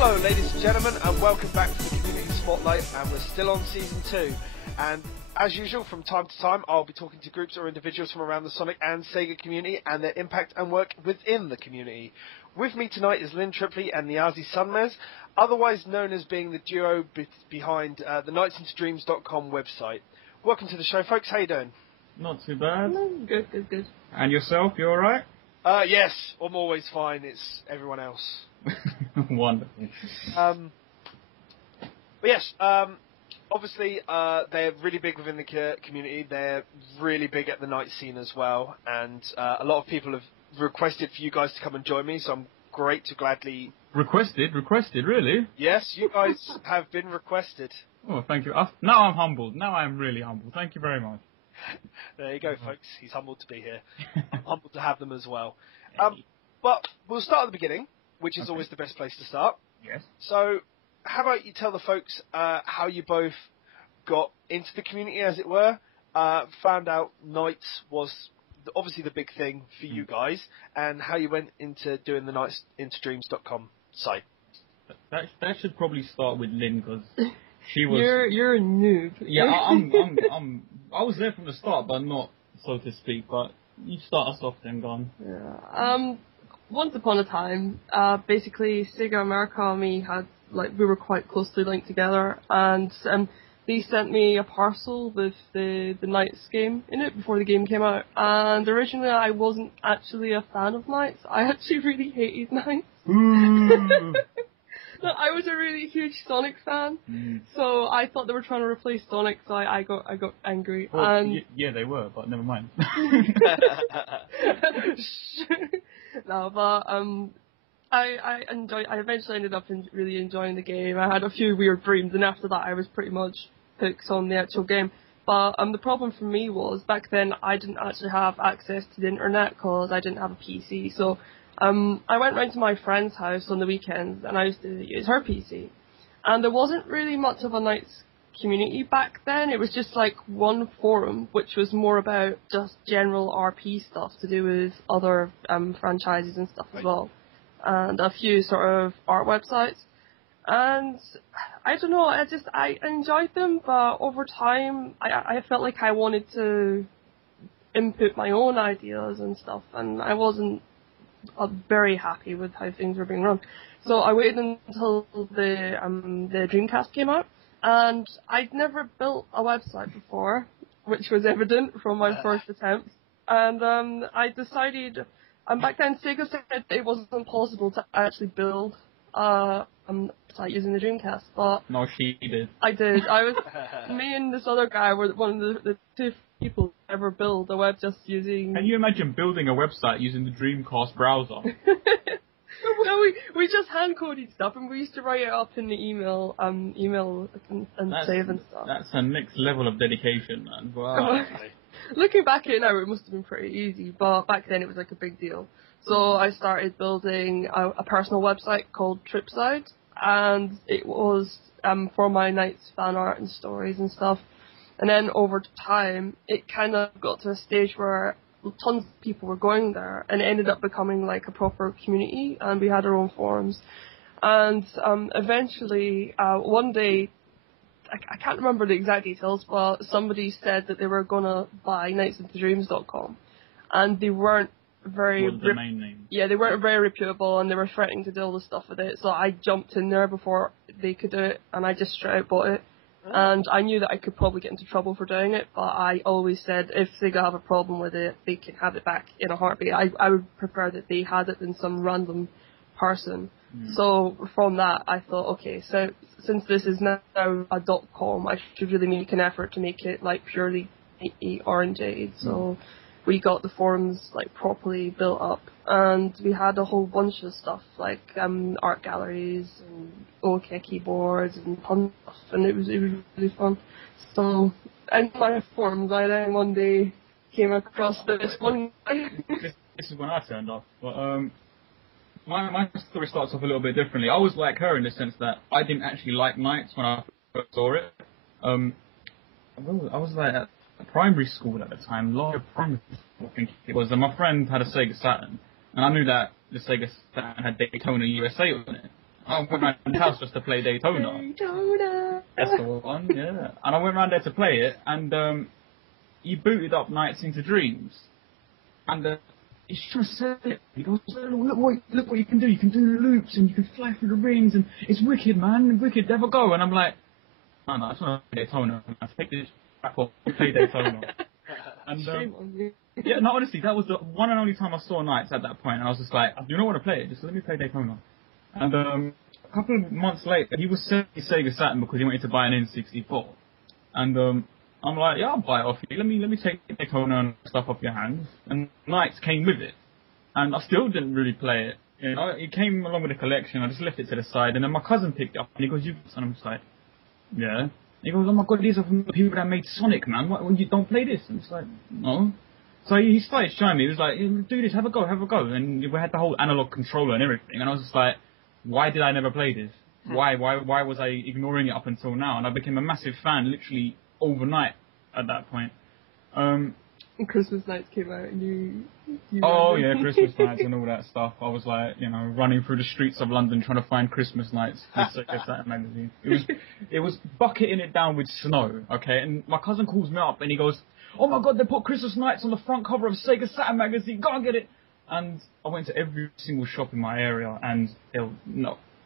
Hello ladies and gentlemen, and welcome back to the Community Spotlight, and we're still on Season 2. And as usual, from time to time, I'll be talking to groups or individuals from around the Sonic and Sega community and their impact and work within the community. With me tonight is Lynne, Triplett and Niyazi Sonmez, otherwise known as being the duo behind the NiGHTS.com website. Welcome to the show, folks. How you doing? Not too bad. Good. And yourself, you alright? Yes, I'm always fine. It's everyone else. Wonderful. But yes, obviously they're really big within the community. They're really big at the night scene as well, and a lot of people have requested for you guys to come and join me, so I'm great to gladly... Requested, really? Yes, you guys have been requested. Oh, thank you. Now I'm humbled. Now I'm really humbled. Thank you very much. There you go, folks. He's humbled to be here. I'm humbled to have them as well. But we'll start at the beginning, which is always the best place to start. Yes. So, how about you tell the folks how you both got into the community, as it were, found out Nights was obviously the big thing for you guys, and how you went into doing the NiGHTS.com site. That should probably start with Lynne, because she was... You're a noob. Yeah, I was there from the start, but not, so to speak, but you start us off then, gone. Yeah. Once upon a time, basically Sega America and me we were quite closely linked together, and they sent me a parcel with the Nights game in it before the game came out. And originally I wasn't actually a fan of Nights. I actually really hated Nights. No, I was a really huge Sonic fan, so I thought they were trying to replace Sonic, so I got angry. Well, and yeah, they were, but never mind. No, but I eventually ended up really enjoying the game. I had a few weird dreams, and after that I was pretty much hooked on the actual game. But the problem for me was, back then I didn't actually have access to the internet because I didn't have a PC, so I went round to my friend's house on the weekends, and I used to use her PC. And there wasn't really much of a Nights community back then. It was just like one forum, which was more about just general RP stuff to do with other franchises and stuff as well. And a few sort of art websites. And I don't know, I enjoyed them, but over time I felt like I wanted to input my own ideas and stuff, and I wasn't very happy with how things were being run. So I waited until the Dreamcast came out, and I'd never built a website before, which was evident from my first attempt. And I decided, back then Sega said it wasn't possible to actually build a site using the Dreamcast, but... No, she did. I did. Me and this other guy were one of the two people who ever build a web just using... Can you imagine building a website using the Dreamcast browser? No, we just hand-coded stuff, and we used to write it up in the email and save and stuff. That's a next level of dedication, man. Wow. Looking back at it now, it must have been pretty easy, but back then it was like a big deal. So I started building a personal website called Triplett, and it was for my Nights fan art and stories and stuff. And then over time, it kind of got to a stage where tons of people were going there, and it ended up becoming like a proper community, and we had our own forums. And eventually, one day, I can't remember the exact details, but somebody said that they were going to buy NiGHTS.com, and they weren't very... What was the main name? Yeah, they weren't very reputable, and they were threatening to do all the stuff with it, so I jumped in there before they could do it, and I just straight out bought it. And I knew that I could probably get into trouble for doing it, but I always said if Sega have a problem with it, they can have it back in a heartbeat. I would prefer that they had it than some random person. So from that, I thought, okay, so since this is now a .com, I should really make an effort to make it like purely orientated. So we got the forums like properly built up, and we had a whole bunch of stuff like art galleries and OK keyboards and tons of stuff, and it was really fun. So in my forums, I then one day came across this one guy. This is when I turned off, but my story starts off a little bit differently. I was like her in the sense that I didn't actually like Nights when I first saw it. I was like at primary school at the time, lower primary school, I think it was, and my friend had a Sega Saturn, and I knew that the Sega Saturn had Daytona USA on it. I went round his house just to play Daytona. Daytona. That's the one, yeah. And I went round there to play it, and he booted up Nights into Dreams. And he's trying to sell it. He goes, look what you can do. You can do the loops, and you can fly through the rings, and it's wicked, man. Wicked, have a go. And I'm like, no, I just want to play Daytona. I take this back off and play Daytona. And, Shame on you. yeah, no, honestly, that was the one and only time I saw Nights at that point, and I was just like, I do not want to play it, just let me play Daytona. And a couple of months later, he was selling his Sega Saturn because he wanted to buy an N64. And I'm like, yeah, I'll buy it off you. Let me take Daytona and stuff off your hands. And Nights came with it. And I still didn't really play it. You know, it came along with the collection, I just left it to the side, and then my cousin picked it up, and he goes, and I'm just like, yeah. He goes, oh my god, these are from the people that made Sonic, man. Why you don't play this? And it's like, no. So he started showing me. He was like, do this, have a go. And we had the whole analog controller and everything. And I was just like, why did I never play this? Why was I ignoring it up until now? And I became a massive fan literally overnight at that point. And Christmas Nights came out and you oh yeah, Christmas Nights and all that stuff. I was like, you know, running through the streets of London trying to find Christmas Nights with Sega Saturn magazine. It was bucketing it down with snow, okay? And my cousin calls me up and he goes, oh my god, they put Christmas Nights on the front cover of Sega Saturn magazine, go and get it! And I went to every single shop in my area and they were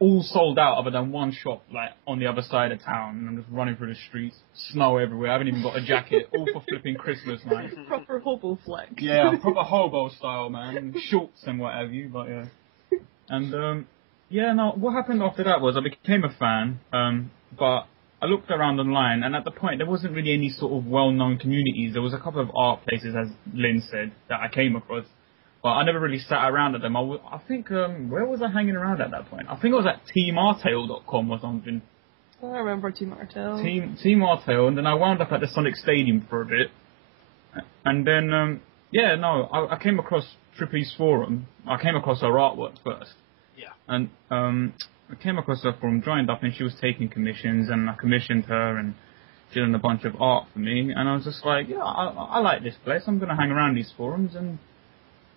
all sold out other than one shop, like, on the other side of town. And I'm just running through the streets, snow everywhere, I haven't even got a jacket, all for flipping Christmas Nights. Proper hobo flex. Yeah, proper hobo style, man. Shorts and what have you, but yeah. And, yeah, no, what happened after that was I became a fan, but I looked around online, and at the point, there wasn't really any sort of well-known communities. There was a couple of art places, as Lynne said, that I came across. But I never really sat around at them. I think, where was I hanging around at that point? I think I was at teamartail.com or something. I remember Team Artail. Team Artail, and then I wound up at the Sonic Stadium for a bit. And then, yeah, no, I came across Trippy's forum. I came across her artwork first. Yeah. And I came across her forum, joined up, and she was taking commissions, and I commissioned her, and she did a bunch of art for me. And I was just like, yeah, I like this place. I'm going to hang around these forums, and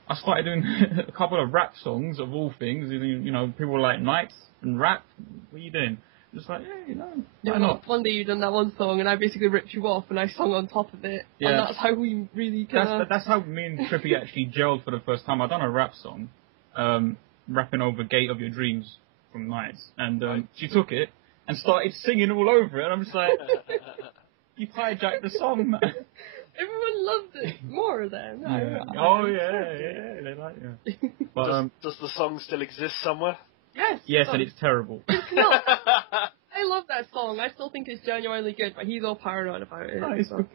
I started doing a couple of rap songs, of all things. You know, people like Nights and rap. What are you doing? Just like, yeah, you know, why not? One day you done that one song, and I basically ripped you off, and I sung on top of it. Yeah. And that's how we really kind of... That's how me and Trippy actually gelled for the first time. I done a rap song, rapping over Gate of Your Dreams from Nights. And she took it and started singing all over it. And I'm just like, you hijacked the song, man. Everyone loved it more then. Yeah. Oh, yeah, they like it. But, does the song still exist somewhere? Yes. Yes, and it's terrible. No, I love that song. I still think it's genuinely good, but he's all paranoid about it. Oh, so.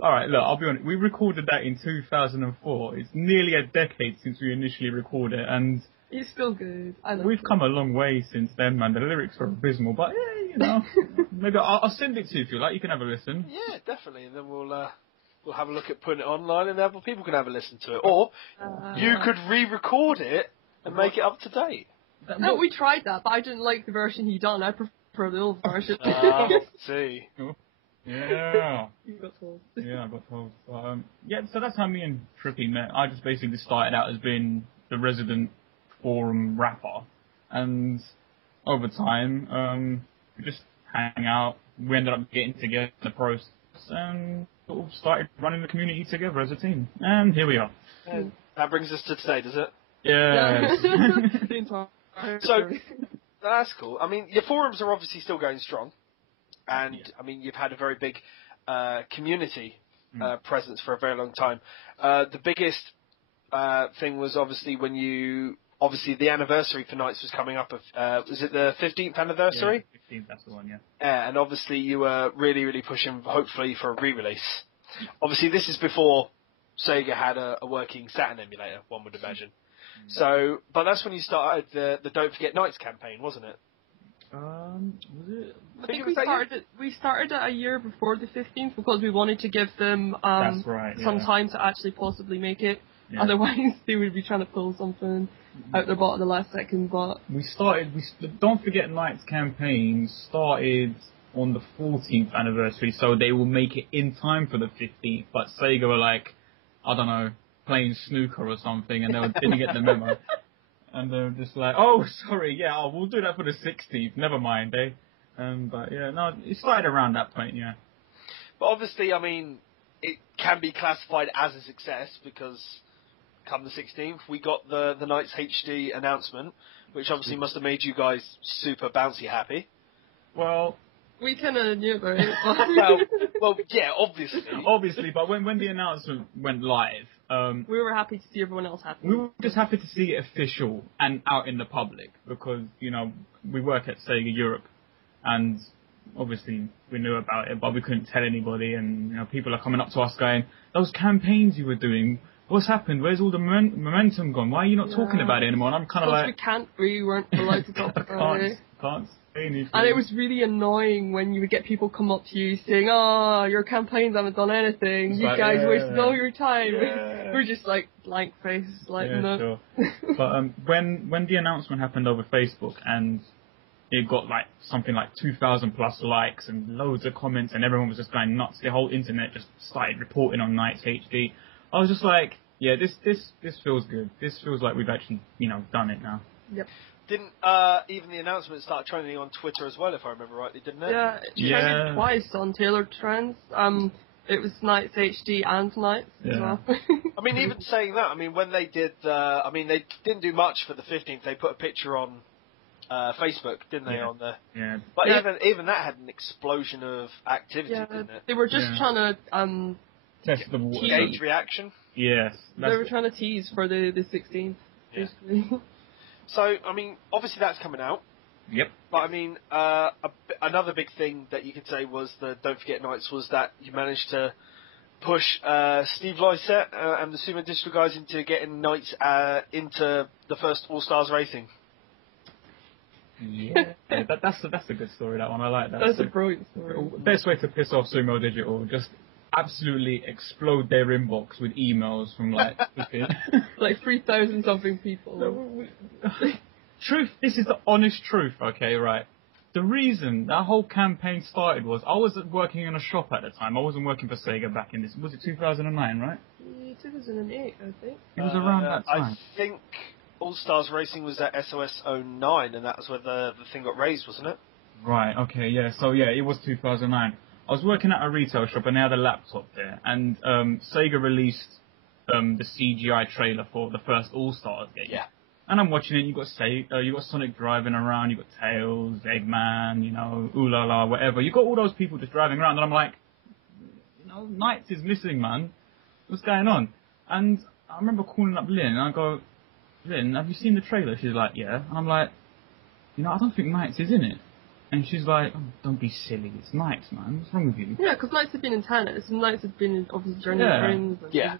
Alright, look, I'll be honest. We recorded that in 2004. It's nearly a decade since we initially recorded it, and it's still good. We've come a long way since then, man. The lyrics are abysmal, but yeah, you know, maybe I'll send it to you if you like. You can have a listen. Yeah, definitely, and then we'll have a look at putting it online, and other people can have a listen to it. Or you could re-record it and make it up to date. No, we tried that, but I didn't like the version he done. I prefer the old version. See. Yeah. You got told. Yeah, I got told. But, yeah, so that's how me and Trippy met. I just basically started out as being the resident forum rapper, and over time, we just hang out. We ended up getting together in the process, and sort of started running the community together as a team. And here we are. And that brings us to today, does it? Yeah. So, that's cool. I mean, your forums are obviously still going strong. And, I mean, you've had a very big community presence for a very long time. The biggest thing was obviously when you... Obviously, the anniversary for Nights was coming up. Was it the 15th anniversary? Yeah, 15th, that's the one, yeah. Yeah, and obviously you were really, really pushing, hopefully, for a re-release. Obviously, this is before Sega had a working Saturn emulator, one would imagine. So, but that's when you started the Don't Forget Nights campaign, wasn't it? Was it? I think we started it a year before the 15th because we wanted to give them That's right, some time to actually possibly make it. Yeah. Otherwise, they would be trying to pull something out their butt at the last second. But the Don't Forget Nights campaign started on the 14th anniversary, so they will make it in time for the 15th. But Sega were like, I don't know, playing snooker or something, and they didn't get the memo. And they're just like, oh, sorry, yeah, we'll do that for the 16th. Never mind, eh? But yeah, no, it started around that point, yeah. But obviously, I mean, it can be classified as a success because come the 16th, we got the NiGHTS HD announcement, which obviously must have made you guys super bouncy happy. Well, we kind of knew about it. well, yeah, obviously. Obviously, but when the announcement went live, we were happy to see everyone else happy. We were just happy to see it official and out in the public because, you know, we work at Sega Europe and obviously we knew about it, but we couldn't tell anybody, and, you know, people are coming up to us going, those campaigns you were doing, what's happened? Where's all the momentum gone? Why are you not talking about it anymore? And I'm kind of like... we weren't allowed to talk about it. Can't say anything. And it was really annoying when you would get people come up to you saying, oh, your campaigns haven't done anything, you guys wasted all your time. Yeah. We're just like, blank face, like, no. Sure. But when the announcement happened over Facebook and it got like something like 2,000 plus likes and loads of comments and everyone was just going nuts. The whole internet just started reporting on NiGHTS HD. I was just like, yeah, this feels good. This feels like we've actually, you know, done it now. Yep. Didn't even the announcement start trending on Twitter as well, if I remember rightly, didn't it? Yeah, it trended twice on Tailored Trends. It was NiGHTS HD and NiGHTS as well. I mean, even saying that, I mean, when they did, they didn't do much for the 15th. They put a picture on Facebook, didn't they, on the... Yeah. But even that had an explosion of activity, didn't it? They were just trying to... test the water. Gauge reaction. Yes. They were trying to tease for the 16th, basically. So, I mean, obviously that's coming out. Yep. But, I mean, another big thing that you could say was the Don't Forget Nights was that you managed to push Steve Lysette and the Sumo Digital guys into getting Nights into the first All-Stars racing. Yeah, that's a good story, that one. I like that. That's a brilliant story. Best way to piss off Sumo Digital, just absolutely explode their inbox with emails from like... like 3,000 something people. Truth, this is the honest truth, okay, right? The reason that whole campaign started was I was working in a shop at the time. I wasn't working for Sega back in this... Was it 2009, right? 2008, I think. It was around that time. I think All-Stars Racing was at SOS 09, and that was where the thing got raised, wasn't it? Right, okay, yeah. So, yeah, it was 2009. I was working at a retail shop, and they had a laptop there. And Sega released the CGI trailer for the first All-Stars game. Yeah. And I'm watching it, you got Sonic driving around, you got Tails, Eggman, you know, Ooh La La, whatever. You got all those people just driving around, and I'm like, you know, NiGHTS is missing, man. What's going on? And I remember calling up Lynne, and I go, Lynne, have you seen the trailer? She's like, yeah. And I'm like, you know, I don't think NiGHTS is in it. And she's like, oh, don't be silly, it's NiGHTS, man. What's wrong with you? Yeah, because NiGHTS had been in tennis, and NiGHTS had been in, obviously, Journey of Friends. Yeah.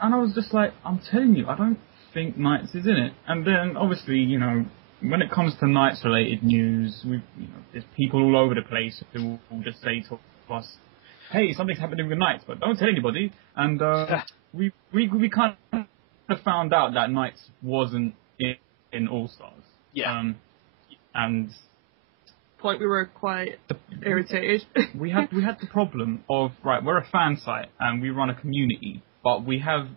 And I was just like, I'm telling you, I don't think NiGHTS is in it. And then, obviously, you know, when it comes to NiGHTS-related news, there's people all over the place who will just say to us, hey, something's happening with NiGHTS, but don't tell anybody. And we kind of found out that NiGHTS wasn't in All-Stars. Yeah. And... point we were quite irritated. we had the problem of, right, we're a fan site and we run a community, but we have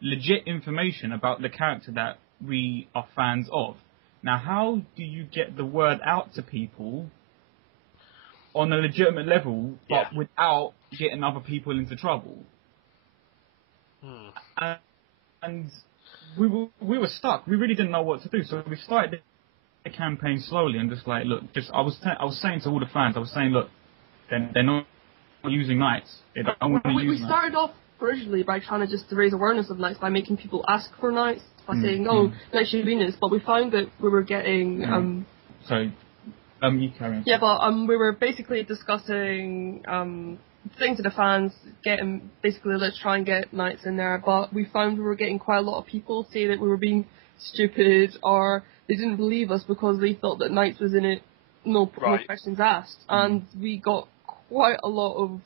legit information about the character that we are fans of. Now, how do you get the word out to people on a legitimate level, but without getting other people into trouble? And we were stuck. We really didn't know what to do, so we started the campaign slowly and just like, look, I was saying to all the fans, I was saying, look, they're not using NiGHTS. They don't want to use We started off originally by trying to raise awareness of NiGHTS by making people ask for NiGHTS, by saying, NiGHTS should be in this, but we found that we were getting... you carry on. Yeah, but we were basically discussing, saying to the fans, basically, let's try and get NiGHTS in there, but we found we were getting quite a lot of people say that we were being stupid, or they didn't believe us because they thought that NiGHTS was in it, no questions asked. And we got quite a lot of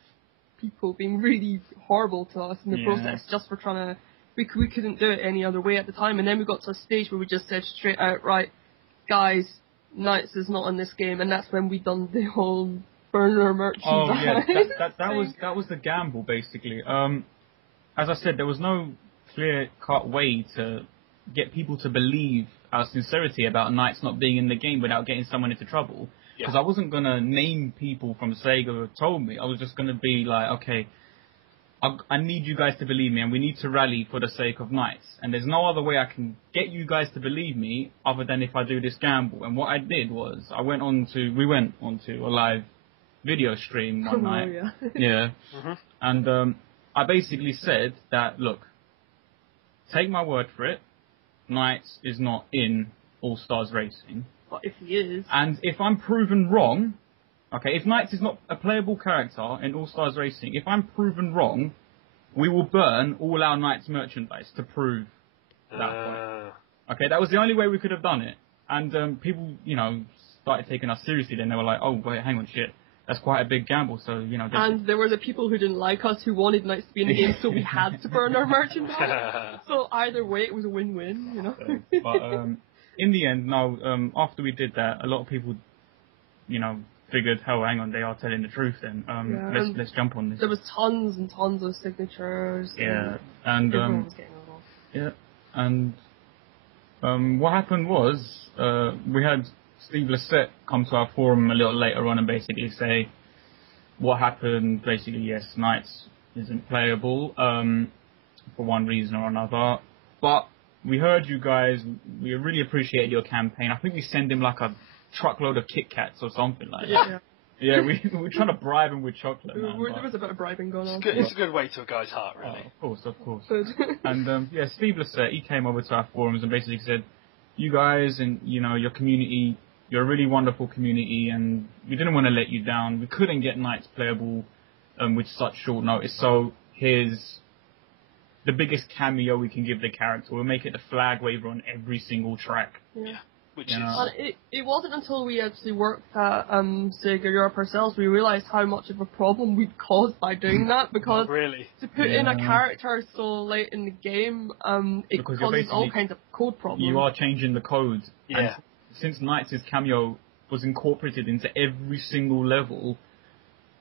people being really horrible to us in the process, just for trying to... We couldn't do it any other way at the time, and then we got to a stage where we just said straight out, right, guys, NiGHTS is not in this game, and that's when we done the whole burner merchandise. Oh yeah, that was the gamble basically. As I said, there was no clear-cut way to get people to believe our sincerity about Knights not being in the game without getting someone into trouble. Because I wasn't going to name people from Sega who told me. I was just going to be like, okay, I need you guys to believe me, and we need to rally for the sake of Knights. And there's no other way I can get you guys to believe me other than if I do this gamble. And what I did was, we went onto a live video stream one night. Yeah. Mm-hmm. And I basically said that, look, take my word for it, Knights is not in All-Stars Racing. But if he is... And if I'm proven wrong, okay, if Knights is not a playable character in All-Stars Racing, if I'm proven wrong, we will burn all our Knights merchandise to prove that point. Okay, that was the only way we could have done it. And people, started taking us seriously then. They were like, oh, wait, hang on, shit. That's quite a big gamble, so, And there were the people who didn't like us who wanted Knights to be in the game, so we had to burn our merchandise. So either way, it was a win-win, But in the end, no, after we did that, a lot of people, figured, oh, hang on, they are telling the truth then. Let's jump on this. There was tons and tons of signatures. Yeah, and everyone was getting involved. Yeah, and what happened was we had Steve Lissette come to our forum a little later on and basically say what happened. Basically, yes, Knights isn't playable for one reason or another, but we heard you guys. We really appreciated your campaign. I think we sent him like a truckload of Kit Kats or something like that. Yeah, we were trying to bribe him with chocolate, man. There was a bit of bribing going on. It's a good way to a guy's heart, really. Of course. And, Steve Lissette, he came over to our forums and basically said, you guys and, your community, you're a really wonderful community and we didn't want to let you down. We couldn't get Knights playable with such short notice, so here's the biggest cameo we can give the character. We'll make it the flag waver on every single track. Yeah. Which is... It wasn't until we actually worked at Sega Europe ourselves we realised how much of a problem we'd caused by doing that, because to put in a character so late in the game, it causes all kinds of code problems. You are changing the code. Yeah. And since Knights' cameo was incorporated into every single level,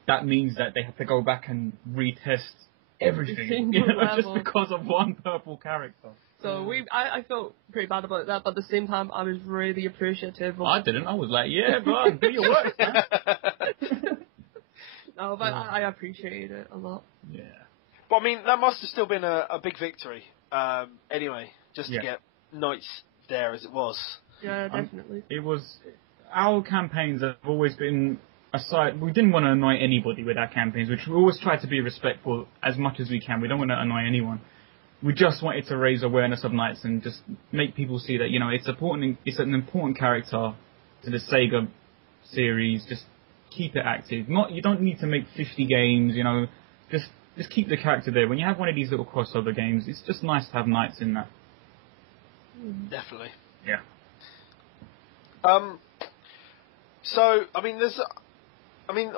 that means that they have to go back and retest everything. Just because of one purple character. So I felt pretty bad about that, but at the same time, I was really appreciative. I didn't. I was like, yeah, bro, do your work, man. No, but I appreciate it a lot. Yeah. Well, I mean, that must have still been a big victory. Anyway, just to get Knights there as it was. Yeah, definitely. It was. Our campaigns have always been aside. We didn't want to annoy anybody with our campaigns, which we always try to be respectful as much as we can. We don't want to annoy anyone. We just wanted to raise awareness of Knights and just make people see that, it's important. It's an important character to the Sega series. Just keep it active. You don't need to make 50 games, Just keep the character there. When you have one of these little crossover games, it's just nice to have Knights in that. Definitely. Yeah. So,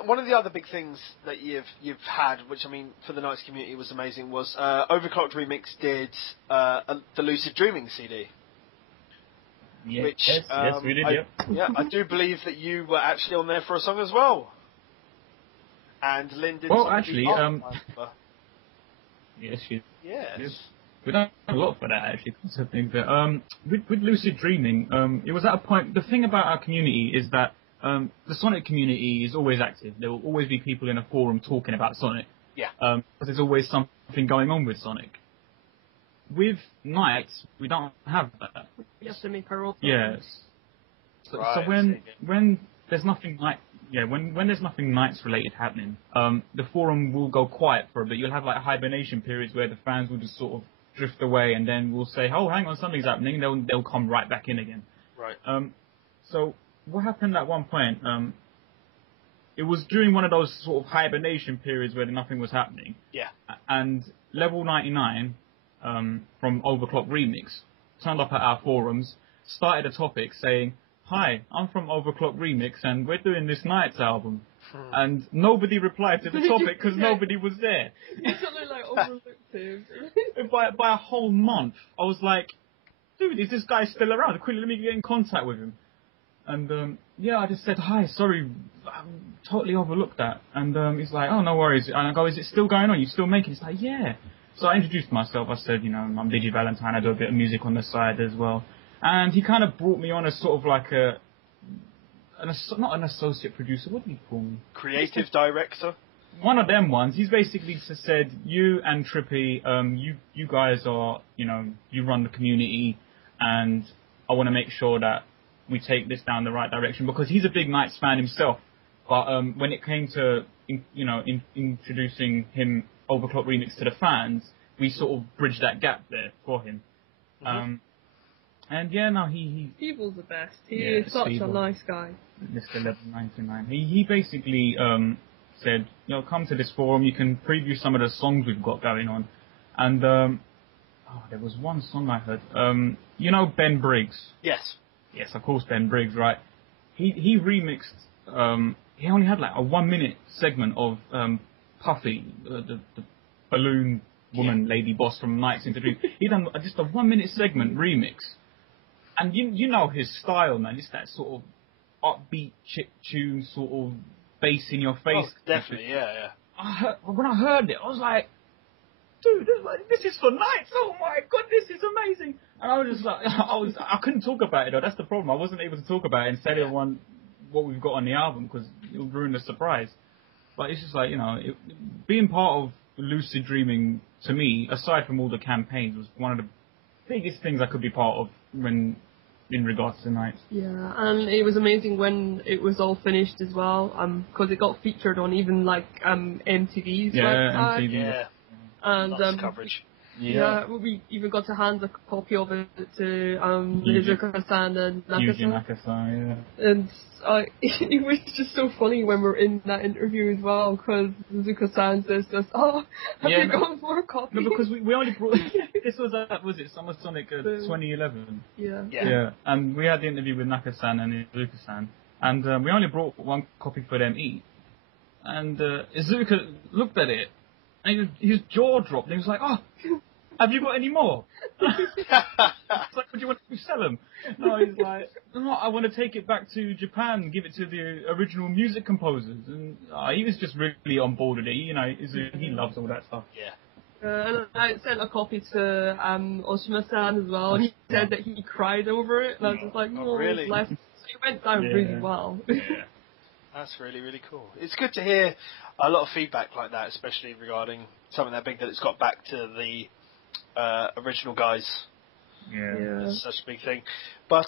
one of the other big things that you've had, which for the Knights community was amazing, was Overclocked Remix did the Lucid Dreaming CD. Yeah, which, yes, we did. Yeah, I do believe that you were actually on there for a song as well. And Lynne did. Well, actually, yes, she. Yes. We don't have a lot for that actually. I think that with Lucid Dreaming, it was at a point. The thing about our community is that. The Sonic community is always active. There will always be people in a forum talking about Sonic. Yeah. Because there's always something going on with Sonic. With Knights, we don't have that. We have to make our own. Yes. So when there's nothing when there's nothing Knights related happening, the forum will go quiet for a bit. You'll have like hibernation periods where the fans will just sort of drift away, and then we'll say, "Oh, hang on, something's happening." They'll come right back in again. Right. So. What happened at one point, it was during one of those sort of hibernation periods where nothing was happening. Yeah. And Level 99 from Overclock Remix turned up at our forums, started a topic saying, "Hi, I'm from Overclock Remix and we're doing this Knights album." And nobody replied to the topic because nobody was there. It's something like overlooked him. By a whole month, I was like, dude, is this guy still around? Quickly, let me get in contact with him. And, I just said, hi, sorry, I totally overlooked that. And he's like, oh, no worries. And I go, is it still going on? You still making it? He's like, yeah. So I introduced myself. I said, I'm Digi Valentine. I do a bit of music on the side as well. and he kind of brought me on as sort of like not an associate producer. What do you call me? Creative director. One of them ones. He's basically just said, you and Trippy, you guys are, you run the community, and I want to make sure that we take this down the right direction, because he's a big Knights fan himself. But when it came to, introducing him Overclock Remix to the fans, we sort of bridged that gap there for him. Mm-hmm. And yeah, no, he Stevel's the best. He is such a nice guy. Mr. 1199. He basically said, come to this forum, you can preview some of the songs we've got going on. And there was one song I heard. Ben Briggs? Yes. Yes, of course, Ben Briggs, right? He remixed, he only had like a 1 minute segment of Puffy, the balloon woman, lady boss from Nights into Dream. He done just a 1 minute segment remix. And you know his style, man. It's that sort of upbeat chip tune, sort of bass in your face. Oh, definitely, yeah. When I heard it, I was like, dude, this is for Nights. Oh my god, this is amazing. And I was just like, I couldn't talk about it though. That's the problem. I wasn't able to talk about it and tell everyone what we've got on the album, because it would ruin the surprise. But it's just like, being part of Lucid Dreaming, to me, aside from all the campaigns, was one of the biggest things I could be part of in regards to Nights. Yeah, and it was amazing when it was all finished as well, because it got featured on even like MTV's website. MTV. Yeah. And lots of coverage. Yeah, we even got to hand a copy of it to Izuka-san and Naka-san. And it was just so funny when we're in that interview as well, because Izuka-san says just, have you gone for a copy? No, because we only brought, this was it, Summer Sonic 2011. Yeah. And we had the interview with Naka-san and Izuka-san, and we only brought one copy for them each. And Izuka looked at it, and his jaw dropped, and he was like, have you got any more? It's like, would you want to sell them? No, he's like, no, I want to take it back to Japan, give it to the original music composers. And he was just really on board with it. He loves all that stuff. Yeah. And I sent a copy to Oshima-san as well, and he said that he cried over it, and I was just like, really? So it went down really well. Yeah. That's really, really cool. It's good to hear a lot of feedback like that, especially regarding something that big, that it's got back to the original guys. Yeah. It's such a big thing. But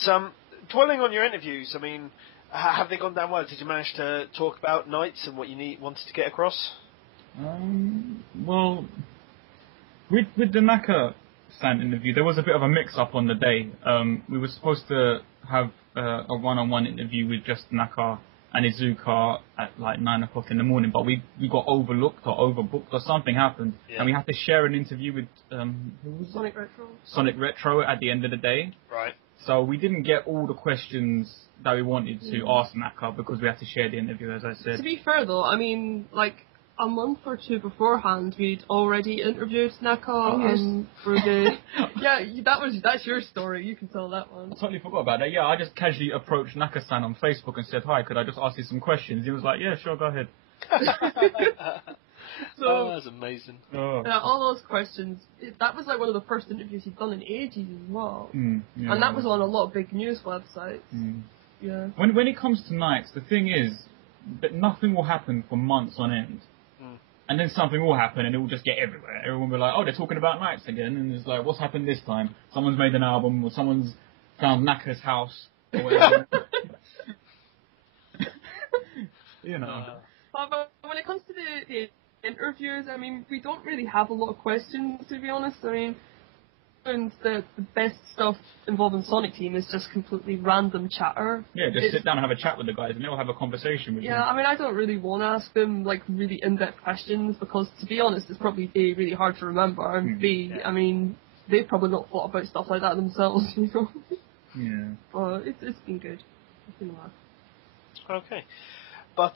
dwelling on your interviews, I mean, have they gone down well? Did you manage to talk about Nights and what you wanted to get across? Well, with the Naka-san interview, there was a bit of a mix-up on the day. We were supposed to have a one-on-one interview with just Naka and Izuka at like 9 o'clock in the morning, but we got overlooked or overbooked or something happened, and we had to share an interview with who was Sonic Retro at the end of the day. Right. So we didn't get all the questions that we wanted to ask Naka, because we had to share the interview, as I said. To be fair though, I mean, like a month or two beforehand, we'd already interviewed Naka for the. That's your story. You can tell that one. I totally forgot about that. Yeah, I just casually approached Naka-san on Facebook and said, "Hi, could I just ask you some questions?" He was like, "Yeah, sure, go ahead." That's amazing. All those questions. That was like one of the first interviews he'd done in ages as well, and that was on a lot of big news websites. Yeah. When it comes to Nights, the thing is that nothing will happen for months on end. And then something will happen, and it will just get everywhere. Everyone will be like, they're talking about Nights again, and it's like, what's happened this time? Someone's made an album, or someone's found Naka's house, or whatever. But when it comes to the interviews, I mean, we don't really have a lot of questions, to be honest. I mean, and the best stuff involving Sonic Team is just completely random chatter. Yeah, just sit down and have a chat with the guys, and they'll have a conversation with you. Yeah, I mean, I don't really want to ask them like really in-depth questions, because to be honest, it's probably A, really hard to remember, and B, I mean, they've probably not thought about stuff like that themselves, Yeah. But it's been good. It's been a laugh. Okay. But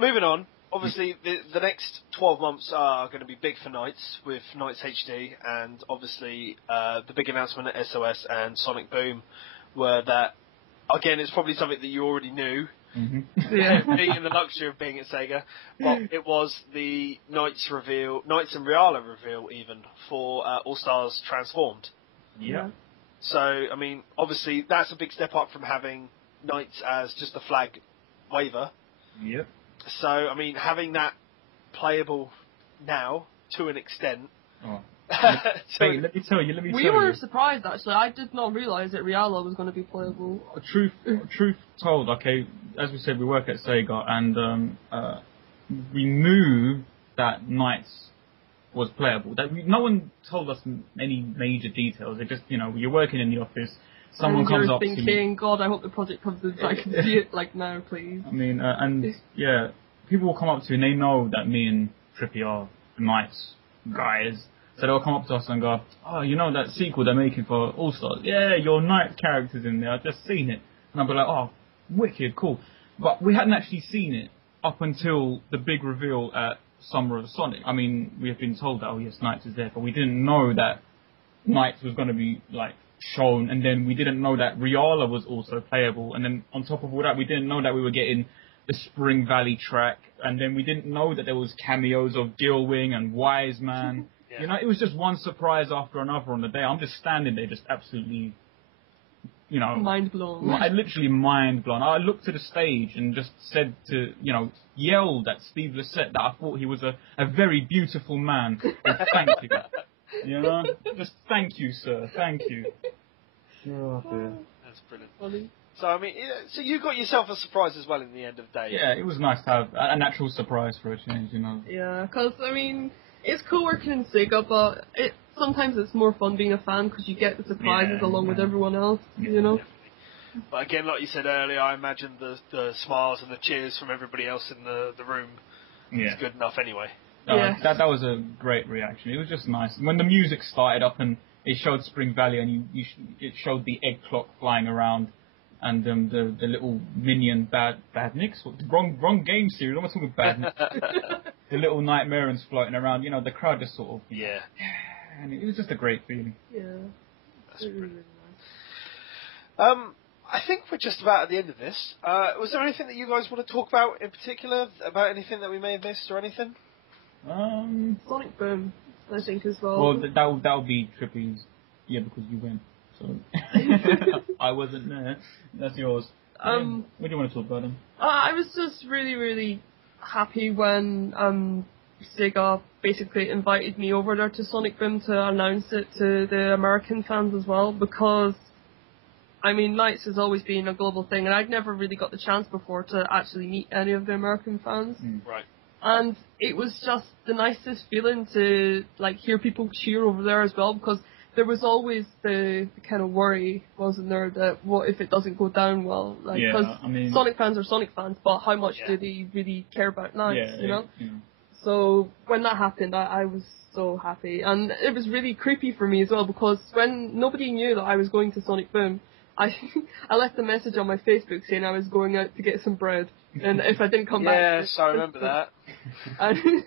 moving on, obviously the next 12 months are going to be big for Nights, with Nights HD, and obviously the big announcement at SOS and Sonic Boom were that, again, it's probably something that you already knew, being in the luxury of being at Sega, but it was the Nights and Reala reveal even, for All Stars Transformed. Yeah. So, I mean, obviously, that's a big step up from having Knights as just a flag waver. Yep. So, I mean, having that playable now, to an extent... Oh. so Hey, let me tell you. We were surprised, actually. I did not realise that Riala was going to be playable. Truth told, okay, as we said, we work at Sega, and we knew that Knights was playable. No one told us any major details. It just, you're working in the office, someone and comes you're up to you. thinking, God, I hope the project comes in so I can see it, like, now, please. I mean, yeah, people will come up to you and they know that me and Trippy are Knights guys. So they'll come up to us and go, oh, you know that sequel they're making for All-Stars? Yeah, your Knight character's in there, I've just seen it. And I'll be like, oh, wicked, cool. But we hadn't actually seen it up until the big reveal at Summer of Sonic. I mean, we have been told that, oh yes, Knights is there, but we didn't know that Knights was going to be, like, shown, and then we didn't know that Riala was also playable, and then on top of all that, we didn't know that we were getting the Spring Valley track, and then we didn't know that there was cameos of Gilwing and Wise Man. Yeah. It was just one surprise after another on the day. I'm just standing there, just absolutely, mind blown. Literally mind blown. I looked to the stage and just said to, yelled at Steve Lissette that I thought he was a very beautiful man. And thank you. Just thank you, sir. Thank you. Oh, dear. That's brilliant. Funny. So, I mean, so you got yourself a surprise as well in the end of the day. Yeah, it was nice to have an actual surprise for a change, Yeah, because, I mean, it's cool working in Sega, but sometimes it's more fun being a fan because you get the surprises along with everyone else, Definitely. But again, like you said earlier, I imagine the smiles and the cheers from everybody else in the room is good enough anyway. That was a great reaction. It was just nice. When the music started up and it showed Spring Valley and it showed the egg clock flying around and the little minion Badniks, wrong game series. I'm not talking Badniks. The little Nightmareans floating around. The crowd just sort of and it was just a great feeling. Yeah, that's really nice. I think we're just about at the end of this. Was there anything that you guys want to talk about in particular? About anything that we may have missed or anything? Sonic Boom, I think, as well. Well, that'll be Trippy's. Yeah, because you went. So I wasn't there. That's yours. What do you want to talk about then? I was just really, really happy when Sega basically invited me over there to Sonic Boom to announce it to the American fans as well, because I mean, Knights has always been a global thing, and I'd never really got the chance before to actually meet any of the American fans. Right. And it was just the nicest feeling to hear people cheer over there as well, because there was always the kind of worry, wasn't there, that what if it doesn't go down well? Because Sonic fans are Sonic fans, but how much do they really care about Knights, So when that happened, I was so happy. And it was really creepy for me as well, because when nobody knew that I was going to Sonic Boom, I left a message on my Facebook saying I was going out to get some bread, and if I didn't come back... Yes, I remember that. And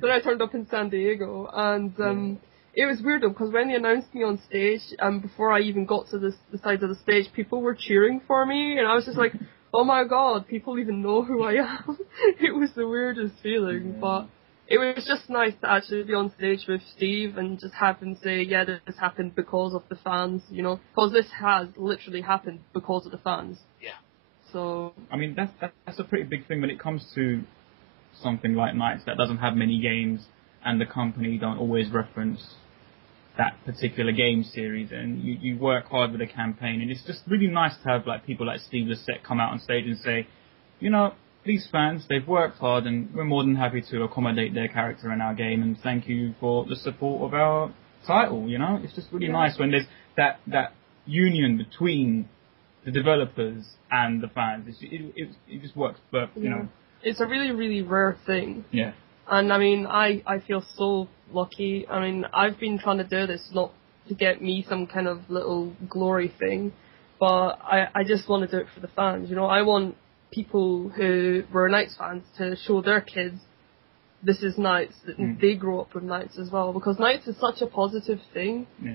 then I turned up in San Diego, and it was weird though, because when they announced me on stage, before I even got to the side of the stage, people were cheering for me, and I was just like, oh my god, people even know who I am. It was the weirdest feeling, but it was just nice to actually be on stage with Steve and just have him say, yeah, this happened because of the fans, because this has literally happened because of the fans. Yeah. So... I mean, that's a pretty big thing when it comes to something like Knights that doesn't have many games and the company don't always reference that particular game series, and you work hard with a campaign, and it's just really nice to have people like Steve Lissette come out on stage and say, these fans, they've worked hard, and we're more than happy to accommodate their character in our game, and thank you for the support of our title, It's just really nice when there's that union between the developers and the fans. It just works, but, It's a really, really rare thing. Yeah. And, I mean, I feel so lucky. I mean, I've been trying to do this not to get me some kind of little glory thing, but I just want to do it for the fans, I want people who were Knights fans to show their kids this is Knights, that they grow up with Knights as well, because Knights is such a positive thing. Yeah.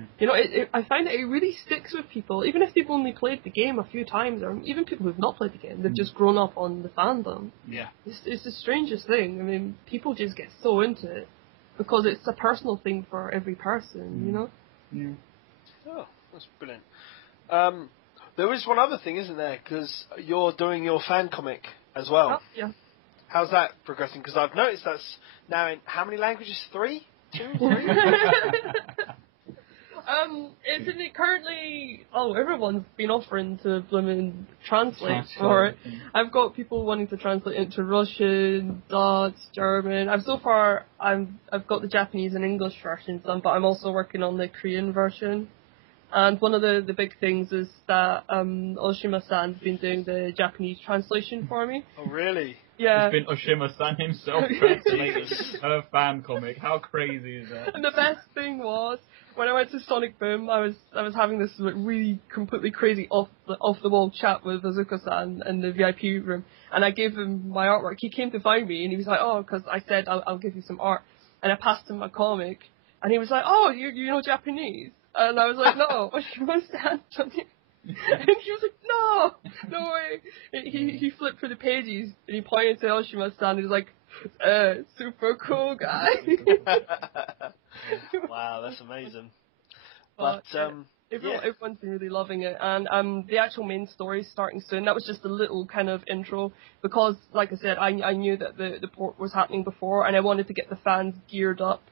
I find that it really sticks with people, even if they've only played the game a few times, or even people who've not played the game, they've just grown up on the fandom. Yeah. It's the strangest thing. I mean, people just get so into it, because it's a personal thing for every person, Yeah. Oh, That's brilliant. There is one other thing, isn't there? Because you're doing your fan comic as well. Oh, yeah. How's that progressing? Because I've noticed that's now in how many languages? 3? 2? 3? It's in it currently. Oh, everyone's been offering to blooming translate for it. I've got people wanting to translate into Russian, Dutch, German. I've got the Japanese and English versions done, but I'm also working on the Korean version. And one of the big things is that Oshima-san's been doing the Japanese translation for me. Oh, really? Yeah. It's been Oshima-san himself translating her fan comic. How crazy is that? And the best thing was, when I went to Sonic Boom, I was having this really completely crazy off the wall chat with Azuka-san in the VIP room, and I gave him my artwork. He came to find me, and he was like, "Oh, because I said I'll give you some art," and I passed him my comic, and he was like, "Oh, you know Japanese?" And I was like, "No, Oshima-san." And he was like, no way. He flipped through the pages and he pointed to Oshima-san and he was like, super cool guy. Wow, that's amazing. But everyone's been really loving it, and the actual main story is starting soon. That was just a little kind of intro because, like I said, I knew that the port was happening before, and I wanted to get the fans geared up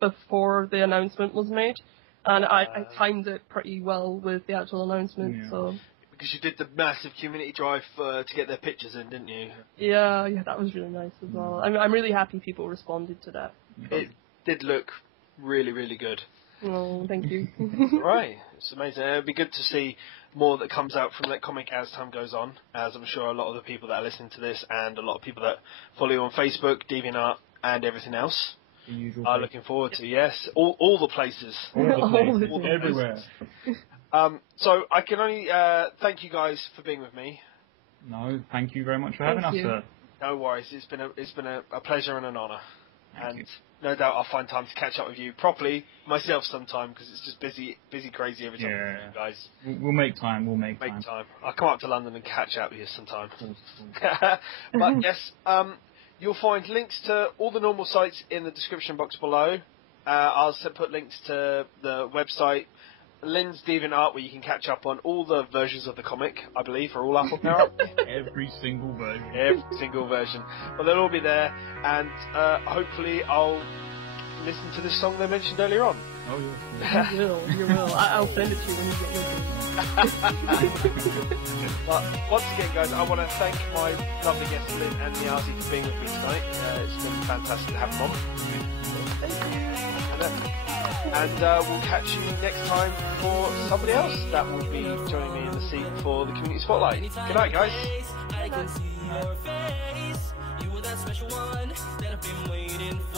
before the announcement was made. And I timed it pretty well with the actual announcement, so... Because you did the massive community drive to get their pictures in, didn't you? Yeah, that was really nice as well. I'm really happy people responded to that. It did look really, really good. Oh, thank you. Right, it's amazing. It'd be good to see more that comes out from that comic as time goes on, as I'm sure a lot of the people that are listening to this and a lot of people that follow you on Facebook, DeviantArt, and everything else are looking forward to. Yes, all the places. Everywhere. So I can only thank you guys for being with me. No, thank you very much for having us, sir. No worries. It's been a pleasure and an honour. And no doubt I'll find time to catch up with you properly myself sometime because it's just busy, crazy every time with you guys. We'll make time. We'll make time. I'll come up to London and catch up with you sometime. But yes, you'll find links to all the normal sites in the description box below. I'll also put links to the website, Lynne's DeviantArt, where you can catch up on all the versions of the comic, I believe, are all up on there. Every single version. Every single version. But they'll all be there, and hopefully I'll listen to this song they mentioned earlier on. Oh, yeah. You will. I'll send it to you when you get listening. But once again, guys, I want to thank my lovely guests, Lynne and Niyazi, for being with me tonight. It's been fantastic to have them on. Thank you. And we'll catch you next time for somebody else that will be joining me in the seat for the Community Spotlight. Good night, guys. I can see your face. You were that special one that I've been waiting for.